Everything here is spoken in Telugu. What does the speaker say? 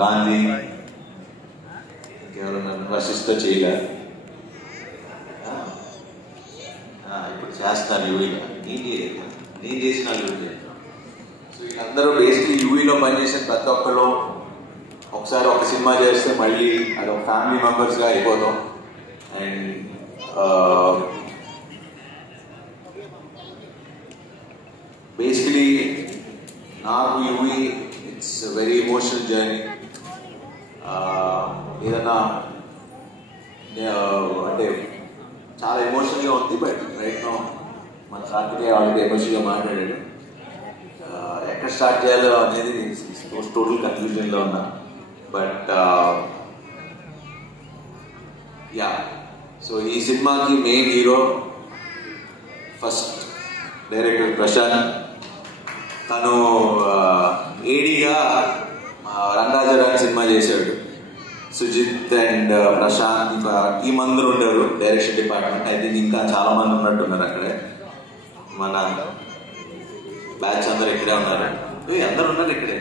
గాంధీ, ఇంకెవరన్నా వశిష్ఠ చేయగా ఇప్పుడు చేస్తారు యూవీలో. నేను చేసిన యూవీ. సో వీళ్ళందరూ బేసిక్లీ యూవీలో పనిచేసిన ప్రతి ఒక్కళ్ళు ఒకసారి ఒక సినిమా చేస్తే మళ్ళీ అది ఒక ఫ్యామిలీ మెంబర్స్గా అయిపోతాం. అండ్ బేసికలీ నాకు UV it's very emotional journey. ఏదన్నా అంటే చాలా ఎమోషనల్గా ఉంది. బట్ రైట్ నో మన కార్తికేయ ఆల్రెడీ ఎమోషనల్గా మాట్లాడాడు. ఎక్కడ స్టార్ట్ చేయాలో అనేది టోటల్ కన్ఫ్యూజన్లో ఉన్నా. బట్ యా, సో ఈ సినిమాకి main hero first director Prashanth. తను ఏడీగా రంగాజరాని సినిమా చేశాడు. సుజిత్ అండ్ ప్రశాంత్ ఇంకా టీం అందరూ ఉండేవారు డైరెక్షన్ డిపార్ట్మెంట్. ఐ థింక్ ఇంకా చాలా మంది ఉన్నట్టున్నారు అక్కడే. మన బ్యాచ్ అందరు ఇక్కడే ఉన్నారు, అందరు ఉన్నారు ఇక్కడే.